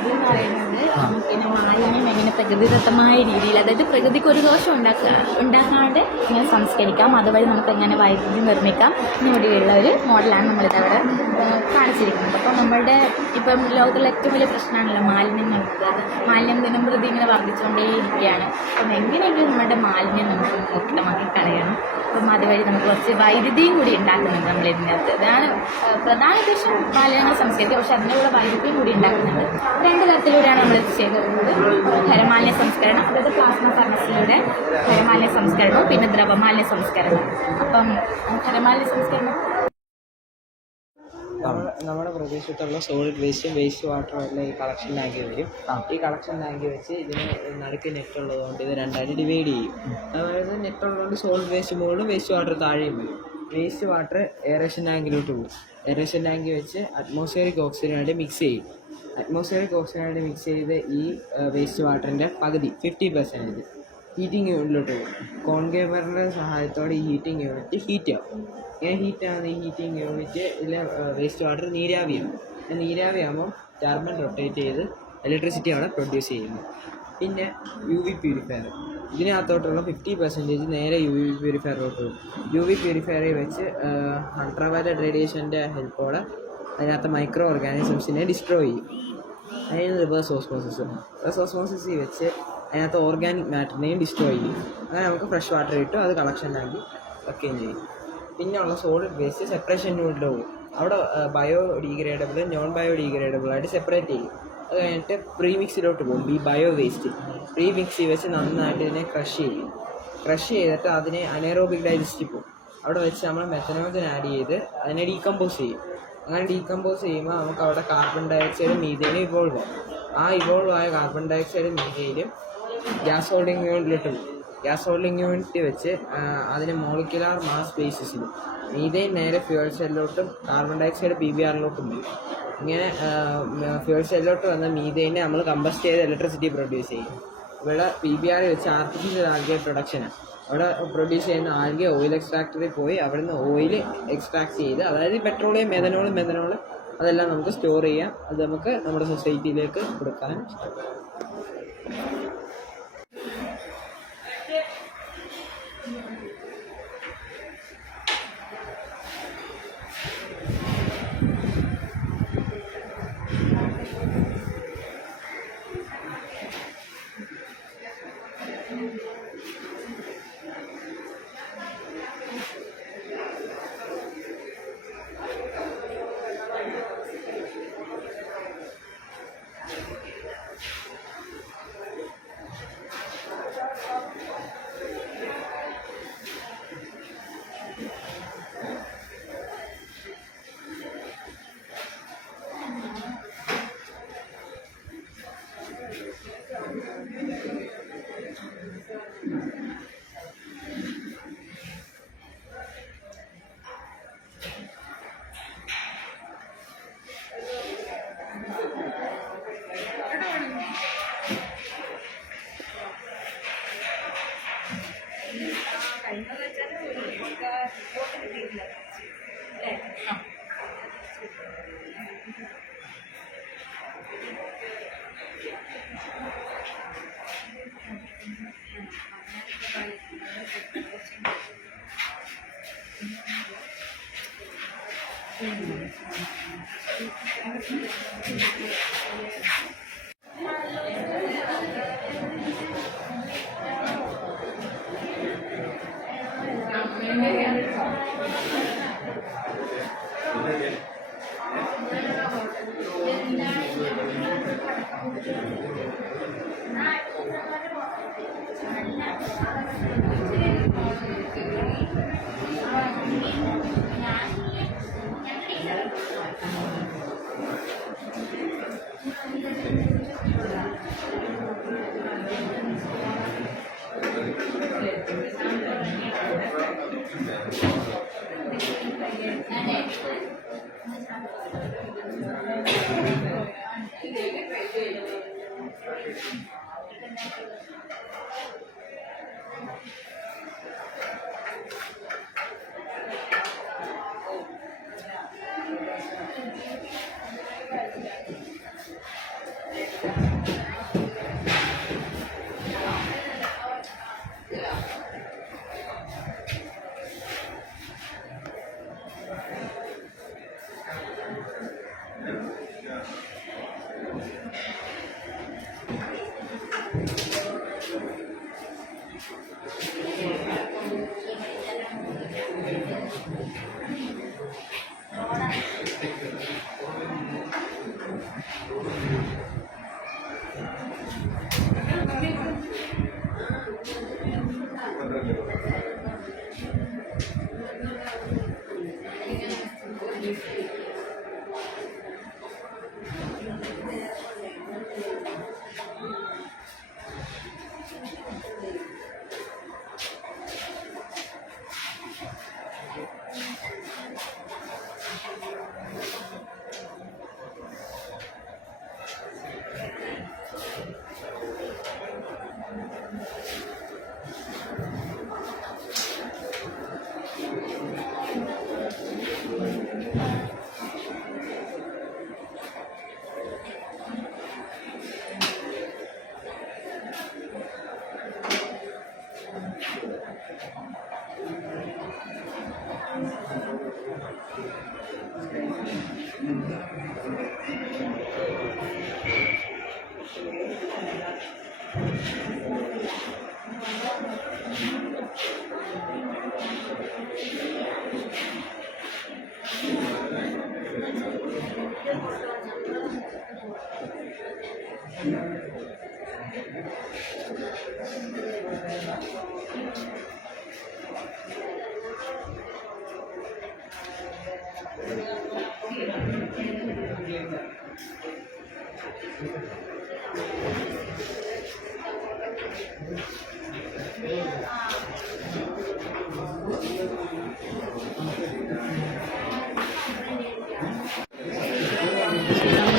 ഇതെന്ന് പറയുന്നത് പിന്നെ മാലിന്യം എങ്ങനെ പ്രകൃതിദത്തമായ രീതിയിൽ, അതായത് പ്രകൃതിക്ക് ഒരു ദോഷം ഉണ്ടാക്കാണ്ട് ഇങ്ങനെ സംസ്കരിക്കാം, അതുവഴി നമുക്ക് എങ്ങനെ വൈദ്യുതി നിർമ്മിക്കാം എന്നിവിടെയുള്ള ഒരു മോഡലാണ് നമ്മളിതവിടെ കാണിച്ചിരിക്കുന്നത്. അപ്പോൾ നമ്മളുടെ ഇപ്പം ലോകത്തിലെ ഏറ്റവും വലിയ പ്രശ്നമാണല്ലോ മാലിന്യം ദിനം പ്രതി ഇങ്ങനെ വർദ്ധിച്ചുകൊണ്ടേയിരിക്കുകയാണ്. അപ്പം എങ്ങനെയെങ്കിലും നമ്മുടെ മാലിന്യം നമുക്ക് മുക്തമാക്കി കളയണം. അപ്പം അതുവഴി നമുക്ക് കുറച്ച് വൈദ്യുതിയും കൂടി ഉണ്ടാക്കുന്നുണ്ട് നമ്മൾ ഇതിനകത്ത്. ഇതാണ് പ്രധാന ഉദ്ദേശം, മാലിന്യങ്ങൾ സംസ്കരിക്കുക. പക്ഷെ അതിനുള്ള വൈദ്യുതിയും കൂടി ഉണ്ടാക്കുന്നുണ്ട്. 2 തരത്തിലൂടെയാണ് നമ്മൾ ഇത് ചെയ്തിരുന്നത്. ഖരമാലിന്യ സംസ്കരണം, അതായത് പ്ലാസ്മ ഫർണസിലൂടെ ഖരമാലിന്യ സംസ്കരണവും പിന്നെ ദ്രവമാലിന്യ സംസ്കരണം. അപ്പം ഖരമാലിന്യ സംസ്കരണം നമ്മുടെ പ്രദേശത്തുള്ള സോളിഡ് വേസ്റ്റ് വാട്ടറും എല്ലാം ഈ കളക്ഷൻ ടാങ്കിൽ വരും. ഈ കളക്ഷൻ ടാങ്കിൽ വെച്ച് ഇതിന് നടുക്ക് നെറ്റ് ഉള്ളതുകൊണ്ട് ഇത് 2ആയിട്ട് ഡിവൈഡ് ചെയ്യും. അതായത് നെറ്റ് ഉള്ളതുകൊണ്ട് സോളിഡ് വേസ്റ്റ് മുകളിലും വേസ്റ്റ് വാട്ടർ താഴെയും വരും. വേസ്റ്റ് വാട്ടർ എയറേഷൻ ടാങ്കിലോട്ട് പോകും. എയറേഷൻ ടാങ്കിൽ വെച്ച് അറ്റ്മോസ്ഫിയറിക് ഓക്സിജനായിട്ട് മിക്സ് ചെയ്യും. അറ്റ്മോസ്ഫിയറിക് ഓക്സിജനായിട്ട് മിക്സ് ചെയ്ത് ഈ വേസ്റ്റ് വാട്ടറിൻ്റെ പകുതി 50% ഹീറ്റിംഗ് യൂണിറ്റിലോട്ട് പോകും. കോൺകേവറിൻ്റെ സഹായത്തോടെ ഈ ഹീറ്റിംഗ് യൂണിറ്റ് ഹീറ്റ് ആവും. ഇങ്ങനെ ഹീറ്റാകുന്ന ഈ ഹീറ്റിംഗ് യൂണിറ്റിലെ വേസ്റ്റ് വാട്ടർ നീരാവിയാവും. നീരാവിയാകുമ്പോൾ ടർബൈൻ റൊട്ടേറ്റ് ചെയ്ത് ഇലക്ട്രിസിറ്റി ആണ് പ്രൊഡ്യൂസ് ചെയ്യുന്നത്. പിന്നെ UV പ്യൂരിഫയർ, ഇതിനകത്തോട്ടുള്ള 50% നേരെ UV പ്യൂരിഫയറിലോട്ട് പോകും. UV പ്യൂരിഫയറിൽ വെച്ച് അൾട്രാവയലറ്റ് റേഡിയേഷൻ്റെ ഹെൽപ്പോടെ അതിനകത്ത് മൈക്രോ ഓർഗാനിസംസിനെ ഡിസ്ട്രോയ് ചെയ്യും. അതിന് റിവേഴ്സ് ഓസ്മോസിസിൽ വെച്ച് അതിനകത്ത് ഓർഗാനിക് മാറ്ററിനെയും ഡിസ്ട്രോയ് ചെയ്യും. അങ്ങനെ നമുക്ക് ഫ്രഷ് വാട്ടർ കിട്ടും. അത് കളക്ഷൻ ആക്കി വെക്കുകയും ചെയ്യും. പിന്നെ ഉള്ള സോളിഡ് വേസ്റ്റ് സെപ്പറേഷൻ യൂണിറ്റിൽ പോകും. അവിടെ ബയോഡീഗ്രേഡബിൾ നോൺ ബയോഡീഗ്രേഡബിൾ ആയിട്ട് സെപ്പറേറ്റ് ചെയ്യും. അത് കഴിഞ്ഞിട്ട് പ്രീമിക്സിലോട്ട് പോകും. ഈ ബയോ വേസ്റ്റ് പ്രീമിക്സിൽ വെച്ച് നന്നായിട്ട് ഇതിനെ ക്രഷ് ചെയ്തിട്ട് അതിനെ അനേറോബിക് ഡൈജസ്റ്റിൽ പോകും. അവിടെ വെച്ച് നമ്മൾ മെത്തനോജൻ ആഡ് ചെയ്ത് അതിനെ ഡീകമ്പോസ് ചെയ്യും. അങ്ങനെ ഡീകമ്പോസ് ചെയ്യുമ്പോൾ നമുക്ക് അവിടെ കാർബൺ ഡയോക്സൈഡും മീഥേനും ഇവോൾവ് ആവും. ആ ഇവോൾവ് ആയ കാർബൺ ഡയോക്സൈഡും മീഥേനും ഗ്യാസ് ഹോൾഡിംഗ് യൂണിറ്റിലോട്ട് പോകും. ഗ്യാസ് ഹോൾഡിംഗ് യൂണിറ്റ് വെച്ച് അതിന് മോളിക്കുലാർ മാസ് ബേസിസിലും മീഥേൻ നേരെ ഫ്യൂവൽ സെല്ലിലോട്ടും കാർബൺ ഡയോക്സൈഡ് PBRലോട്ടും വരും. ഇങ്ങനെ ഫ്യൂവൽ സെല്ലിലോട്ട് വന്ന മീഥേനെ നമ്മൾ കമ്പസ്റ്റ് ചെയ്ത് ഇലക്ട്രിസിറ്റി പ്രൊഡ്യൂസ് ചെയ്യും. ഇവിടെ PBR വെച്ച് ആർട്ടിഫിഷ്യൽ ആൽഗെ പ്രൊഡക്ഷനാണ്. അവിടെ പ്രൊഡ്യൂസ് ചെയ്യുന്ന ആൽഗെ ഓയിൽ എക്സ്ട്രാക്ടറിൽ പോയി അവിടെ നിന്ന് ഓയിൽ എക്സ്ട്രാക്ട് ചെയ്ത്, അതായത് പെട്രോളിയം മെഥനോൾ അതെല്ലാം നമുക്ക് സ്റ്റോർ ചെയ്യാം. അത് നമുക്ക് നമ്മുടെ സൊസൈറ്റിയിലേക്ക് കൊടുക്കാൻ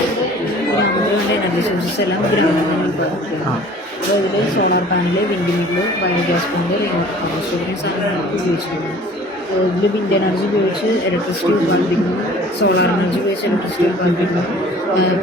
അതുകൊണ്ട് എനർജി സോഴ്സസ് എല്ലാം ഗ്രഹങ്ങളിൽ പോകും. അപ്പോൾ ഇതിൽ solar panel, wind mill, biogas plant, remote harvest തുടങ്ങിയ സാധനങ്ങളൊക്കെ ഉപയോഗിച്ചിട്ടുണ്ട്. ഇതിൽ വിൻഡ് എനർജി ഉപയോഗിച്ച് ഇലക്ട്രിസിറ്റി ഉൽപ്പാദിപ്പിക്കുന്നു, സോളാർ എനർജി ഉപയോഗിച്ച് ഇലക്ട്രിസിറ്റി ഉൽപ്പാദിപ്പിക്കുന്നു.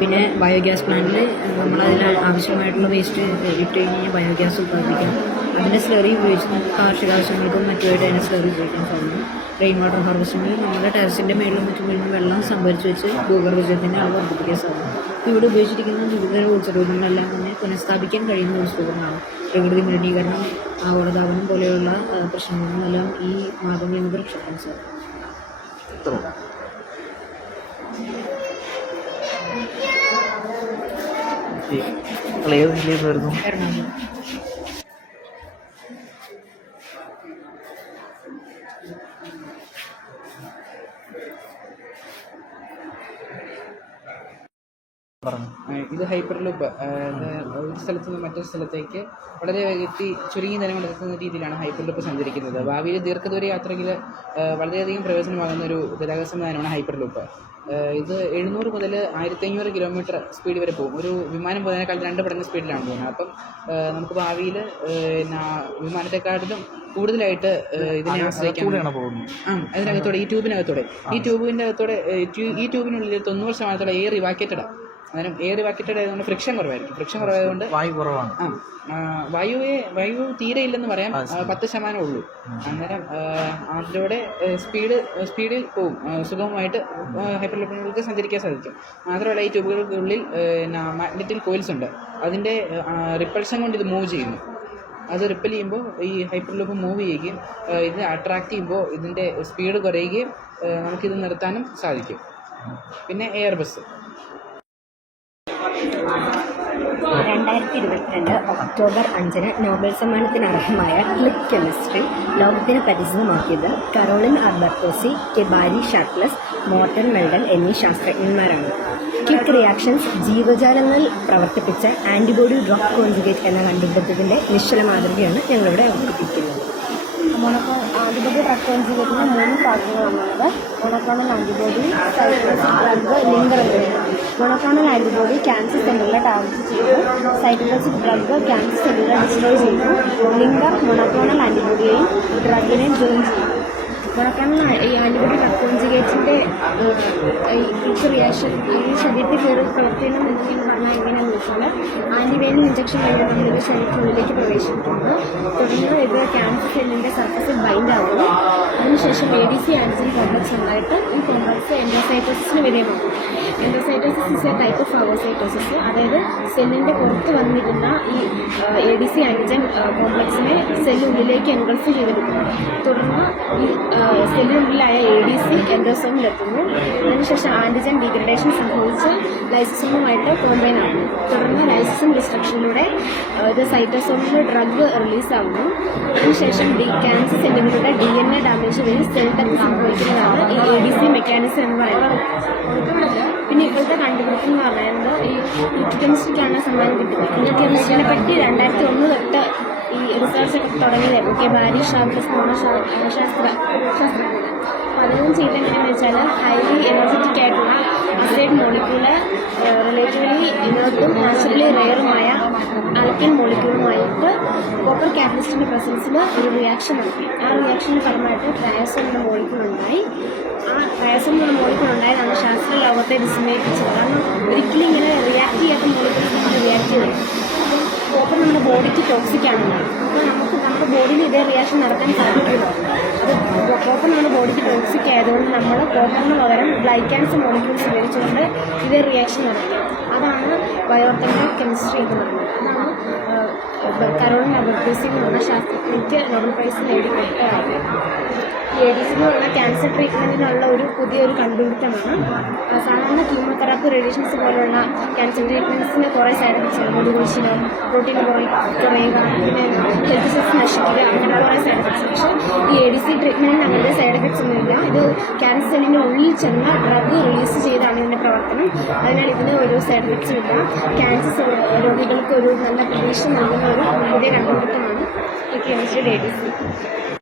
പിന്നെ ബയോഗ്യാസ് പ്ലാന്റിൽ നമ്മളതിൽ ആവശ്യമായിട്ടുള്ള വേസ്റ്റ് ഇട്ട് കഴിഞ്ഞാൽ ബയോഗ്യാസ് ഉൽപ്പാദിപ്പിക്കാം. അതിൻ്റെ സ്ലറി ഉപയോഗിച്ച് നമുക്ക് കാർഷിക ആവശ്യങ്ങൾക്കും മറ്റുമായിട്ട് അതിൻ്റെ സ്ലറി ഉപയോഗിക്കാൻ സാധിക്കും. റെയിൻ വാട്ടർ ഹാർവസ്റ്റിംഗ് നമ്മുടെ ടെറസിൻ്റെ മേളിലും മറ്റും വീഴുന്ന വെള്ളം സംഭരിച്ച് വെച്ച് ഭൂഗർഭജലത്തിൻ്റെ അളവ് വർദ്ധിപ്പിക്കാൻ സാധിക്കും. ഇപ്പോൾ ഇവിടെ ഉപയോഗിച്ചിരിക്കുന്ന വിവിധ ഊർജ്ജരൂപങ്ങളെല്ലാം തന്നെ പുനഃസ്ഥാപിക്കാൻ കഴിയുന്ന ഊർജ്ജരൂപങ്ങളാണ്. പ്രകൃതി മലിനീകരണം, ആഗോളതാപനം പോലെയുള്ള പ്രശ്നങ്ങളെല്ലാം ഈ മാർഗ്ഗങ്ങളിൽ നിന്ന് രക്ഷപ്പെടാൻ സാധിക്കും. എറണാകുളം. ഇത് ഹൈപ്പർ ലൂപ്പ്. ഒരു സ്ഥലത്ത് നിന്ന് മറ്റൊരു സ്ഥലത്തേക്ക് വളരെ വേഗത്തിൽ ചുരുങ്ങിയ നേരം കൊണ്ട് എത്തുന്ന രീതിയിലാണ് ഹൈപ്പർ ലൂപ്പ് സഞ്ചരിക്കുന്നത്. ഭാവിയിൽ ദീർഘദൂര യാത്രയിൽ വളരെയധികം പ്രയോജനമാകുന്ന ഒരു ഗതാഗത സംവിധാനമാണ് ഹൈപ്പർ ലൂപ്പ്. ഇത് 700 മുതൽ 1500 കിലോമീറ്റർ സ്പീഡ് വരെ പോകും. ഒരു വിമാനം പോകുന്നതിനേക്കാൾ 2 മടങ്ങ് സ്പീഡിലാണ് പോകുന്നത്. അപ്പം നമുക്ക് ഭാവിയിൽ വിമാനത്തെക്കാട്ടിലും കൂടുതലായിട്ട് ഇതിനെ ആശ്രയിക്കാൻ അതിനകത്തോടെ ഈ ട്യൂബിനകത്തോടെ ഈ ട്യൂബിനുള്ളിൽ 90% എയർ ഇവാക്യുവേറ്റഡാണ്. അന്നേരം എയർ ഇവാക്യുവേറ്റഡ് ആയതുകൊണ്ട് ഫ്രിക്ഷൻ കുറവായിരിക്കും. ഫ്രിക്ഷൻ കുറവായതുകൊണ്ട് വായു കുറവാണ്. വായു തീരെ ഇല്ലെന്ന് പറയാം, 10% ഉള്ളൂ. അന്നേരം അതിലൂടെ സ്പീഡിൽ പോവും. സുഗമമായിട്ട് ഹൈപ്പർ ലൂപ്പുകൾക്ക് സഞ്ചരിക്കാൻ സാധിക്കും. മാത്രമല്ല ഈ ട്യൂബുകൾക്കുള്ളിൽ മാഗ്നറ്റിക് കോയിൽസ് ഉണ്ട്. അതിൻ്റെ റിപ്പൾഷൻ കൊണ്ട് ഇത് മൂവ് ചെയ്യുന്നു. അത് റിപ്പൽ ചെയ്യുമ്പോൾ ഈ ഹൈപ്പർ ലൂപ്പ് മൂവ് ചെയ്യുകയും ഇത് അട്രാക്ട് ചെയ്യുമ്പോൾ ഇതിൻ്റെ സ്പീഡ് കുറയുകയും നമുക്കിത് നിർത്താനും സാധിക്കും. പിന്നെ എയർ ബസ് 2022 ഒക്ടോബർ 5 നോബൽ സമ്മാനത്തിന് അർഹമായ ക്ലിക്ക് കെമിസ്ട്രി ലോകത്തിന് പരിചിതമാക്കിയത് കരോളിൻ ആൽബർട്ടോസി, കെബാരി ഷാക്ലസ്, മോർട്ടൻ മെൽഡൻ എന്നീ ശാസ്ത്രജ്ഞന്മാരാണ്. ക്ലിക്ക് റിയാക്ഷൻസ് ജീവജാലങ്ങളിൽ പ്രവർത്തിപ്പിച്ച ആൻറ്റിബോഡി ഡ്രഗ് കോൺജുഗേറ്റ് എന്ന കണ്ടുപിടുത്തത്തിൻ്റെ നിശ്ചല മാതൃകയാണ് ഞങ്ങളിവിടെ അവതരിപ്പിക്കുന്നത്. ആൻറ്റിബോഡി ഡ്രഗ് കോൺജുഗേറ്റിന് 3 ഭാഗങ്ങളാണുള്ളത്. Monoclonal antibody, cytologic drug, linker എന്നിവയാണ്. മോണോക്ലോണൽ ആൻറ്റിബോഡി ക്യാൻസർ സെല്ലുകളെ ടാർഗറ്റ് ചെയ്തു. സൈറ്റോളജിക് ഡ്രഗ് ക്യാൻസർ സെല്ലുകളെ ഡിസ്ട്രോയ് ചെയ്തു. ലിങ്കർ മോണോക്ലോണൽ ആൻറ്റിബോഡിയെയും ഡ്രഗിനെയും ജോയിൻ ചെയ്തു. മോണോക്ലോണൽ ഈ ആൻറ്റിബോഡി ഡ്രഗ് കോൺജുഗേറ്റിൻ്റെ ക്ലിക്ക് റിയാക്ഷൻ ഈ ശരീരത്തിൽ കയറി പ്രവർത്തിക്കണം എന്ന് പറഞ്ഞാൽ എങ്ങനെയാണെന്ന് വെച്ചാൽ ആൻറ്റിബയോട്ടിക് ഇഞ്ചക്ഷൻ കഴിഞ്ഞ് നമ്മളിത് ശരീരത്തിനുള്ളിലേക്ക് പ്രവേശിക്കുന്നു. തുടർന്ന് ഇത് ക്യാൻസർ സെല്ലിൻ്റെ സർഫസിൽ ബൈൻഡ് ആകുന്നു. അതിനുശേഷം ADC ആൻറ്റിജൻ കോംപ്ലക്സ് ഉണ്ടായിട്ട് ഈ കോംപ്ലക്സ് എൻഡോസൈറ്റോസിസിന് വിധേയമാകും. Endocytosis is a type of phagocytosis. അതായത് സെല്ലിൻ്റെ പുറത്ത് വന്നിരുന്ന ഈ ADC ആൻറ്റിജൻ കോംപ്ലക്സിനെ സെല്ലുള്ളിലേക്ക് എൻഗൾഫ് ചെയ്തെടുക്കുന്നു. തുടർന്ന് ഈ സെല്ലിനുള്ളിലായ ADC എൻഡോസോമിലെത്തുന്നു. അതിനുശേഷം ആൻറ്റിജൻ ഡീഗ്രഡേഷൻ സംഭവിച്ച് ലൈസോസോമുമായിട്ട് കോമ്പൈൻ ആകുന്നു. തുടർന്ന് ലൈസോസം ഡിസ്ട്രക്ഷനിലൂടെ ഇത് സൈറ്റോസോമിൽ ഡ്രഗ് റിലീസാകുന്നു. അതിനുശേഷം ക്യാൻസർ സെല്ലുകളുടെ DNA ഡാമേജ് വഴി സെൽ ഡെത്ത് സംഭവിക്കുന്നതാണ് ഈ ADC മെക്കാനിസം എന്ന് പറയുന്നത്. പിന്നെ ഇപ്പോഴത്തെ കണ്ടുപിടുത്തം എന്ന് പറയുന്നത് ഈ കെമിസ്ട്രിക്കാണ് സമ്മാനം കിട്ടുന്നത്. കെമിസ്ട്രിനെ പറ്റി 2001 തൊട്ട് ഈ റിസർച്ച് ഒക്കെ തുടങ്ങിയതായിരുന്നു. കെബാരി ഷാർപ്ലസ് എന്ന് പറഞ്ഞ ശാസ്ത്രജ്ഞർ. അപ്പോൾ അതൊന്നും ചെയ്തെങ്ങനെയാണെന്ന് വെച്ചാൽ ഹൈലി എനർജറ്റിക് ആയിട്ടുള്ള അസൈഡ് മോളിക്യൂള് റിലേറ്റീവ്ലി ഇനേർട്ടും നാച്ചുറലി റെയറുമായ ആൽക്കൈൽ മോളിക്യൂളുമായിട്ട് കോപ്പർ കാറ്റലിസ്റ്റിൻ്റെ പ്രസൻസിൽ ഒരു റിയാക്ഷൻ നടത്തി. ആ റിയാക്ഷൻ്റെ ഫലമായിട്ട് ട്രയാസോൺ എന്ന മോളിക്യൂൾ ഉണ്ടായി. ആ ട്രയാസോൺ എന്ന മോളിക്യൂൾ ഉണ്ടായതാണ് ശാസ്ത്ര ലോകത്തെ വിസ്മയിപ്പിച്ചത്. കാരണം ഒരിക്കലും ഇങ്ങനെ റിയാക്ട് ചെയ്യാത്ത മോളിക്യൂൾസ് നമ്മൾ റിയാക്ട് ചെയ്തു. അപ്പം കോപ്പർ നമ്മുടെ ബോഡിക്ക് ടോക്സിക് ആണെന്നാണ്. അപ്പോൾ നമുക്ക് നമ്മുടെ ബോഡിയിൽ ഇതേ റിയാക്ഷൻ നടത്താൻ സാധിക്കില്ല. അത് കോപ്പർ നമ്മുടെ ബോഡിക്ക് ടോക്സിക് ആയതുകൊണ്ട് നമ്മൾ കോപ്പറിന് പകരം ഗ്ലൈക്കാൻസ് മോളിക്യൂൾസ് ഉപയോഗിച്ചുകൊണ്ട് ഇതേ റിയാക്ഷൻ നടത്തി. അതാണ് ബയോർത്തൻ്റെ കെമിസ്ട്രി എന്ന് പറയുന്നത്. അതാണ് കരോളിൻ അബർട്ടൂസി എന്ന് പറഞ്ഞ ശാസ്ത്രജ്ഞയ്ക്ക് നോബൽ പ്രൈസ് നേടിക്കൊടുത്തതാണ്. ADC എന്നുള്ള ക്യാൻസർ ട്രീറ്റ്മെൻറ്റിനുള്ള പുതിയൊരു കണ്ടുപിടുത്തമാണ്. സാധാരണ കീമോതെറാപ്പി, റേഡിയേഷൻസ് പോലുള്ള ക്യാൻസർ ട്രീറ്റ്മെൻറ്റ്സിന് കുറേ സൈഡ് എഫക്ട്സ് ഉണ്ട്. മുടികൊഴിച്ചിലോ പ്രോട്ടീൻ കുറയുക, പിന്നെ ഹെൽത്ത് സെൽസ് നശിക്കുക, അങ്ങനെ കുറേ സൈഡ് എഫക്ട്സ്. പക്ഷേ ഈ ADC ട്രീറ്റ്മെൻറ്റിന് അങ്ങനത്തെ സൈഡ് എഫക്ട്സ് ഒന്നുമില്ല. ഇത് ക്യാൻസർ സെല്ലിൻ്റെ ഉള്ളിൽ ചെന്ന് ഡ്രഗ് റിലീസ് ചെയ്താണ് ഇതിൻ്റെ പ്രവർത്തനം. അതിനാൽ ഇതിന് ഒരു സൈഡ് എഫക്ട്സും ഇല്ല. ക്യാൻസർ രോഗികൾക്ക് ഒരു നല്ല പ്രതീക്ഷ നൽകുന്ന ഒരു പുതിയ കണ്ടുപിടുത്തമാണ് ഈ കെമിസ്ട്രിയുടെ ADC.